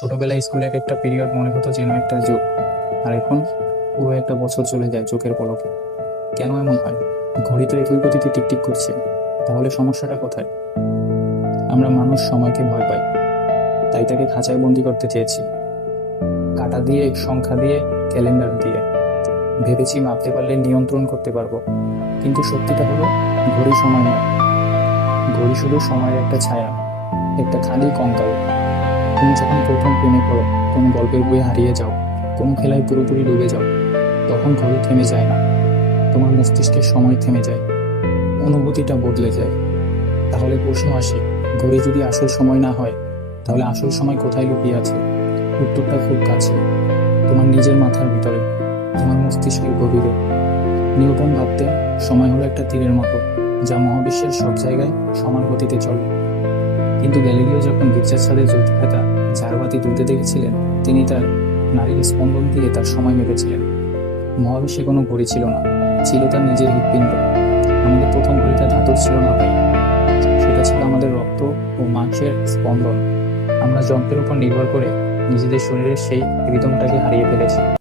ছোটবেলায় স্কুলে এক একটা পিরিয়ড মনে হতো যেন একটা যুগ। আর এখন পুরো একটা বছর চলে যায় চোখের পলকে। কেন এমন হয়? ঘড়ি তো একই গতিতে টিকটিক করছে। তাহলে সমস্যাটা কোথায়? আমরা মানুষ সময়কে ভয় পাই, তাই তাকে খাঁচায় বন্দি করতে চেয়েছি। কাঁটা দিয়ে, সংখ্যা দিয়ে, ক্যালেন্ডার দিয়ে। ভেবেছি মাপতে পারলে নিয়ন্ত্রণ করতে পারবো। কিন্তু সত্যিটা হলো, ঘড়ি সময় নয়। ঘড়ি শুধু সময়ের একটা ছায়া, একটা খালি কঙ্কাল। তুমি যখন প্রথম প্রেমে পড়ো, কোনো গল্পের বই হারিয়ে যাও, কোনো খেলায় পুরোপুরি ডুবে যাও, তখন ঘড়ি থেমে যায় না। তোমার মস্তিষ্কের সময় থেমে যায়, অনুভূতিটা বদলে যায়। তাহলে প্রশ্ন আসে, ঘড়ি যদি আসল সময় না হয়, তাহলে আসল সময় কোথায় লুকিয়ে আছে? উত্তরটা খুব কাছে, তোমার নিজের মাথার ভিতরে, তোমার মস্তিষ্কের গভীরে। নিউটন ভাবতেন সময় হলো একটা তীরের মতো, যা মহাবিশ্বের সব জায়গায় সমান গতিতে চলে। কিন্তু গ্যালিলিও যখন গির্জার ছাদে জ্বলতে থাকা ঝাড়বাতি তুলতে দেখেছিলেন, তিনি তার নারীর স্পন্দন দিয়ে তার সময় মেপেছিলেন। মহাবিশ্বে কোনো ঘড়ি ছিল না, ছিল তার নিজের হৃৎপিণ্ড। আমাদের প্রথম ঘড়িটা ধাতুর ছিল না ভাই, সেটা ছিল আমাদের রক্ত ও মাংসের স্পন্দন। আমরা যন্ত্রের উপর নির্ভর করে নিজেদের শরীরের সেই রিদমটাকে হারিয়ে ফেলেছি।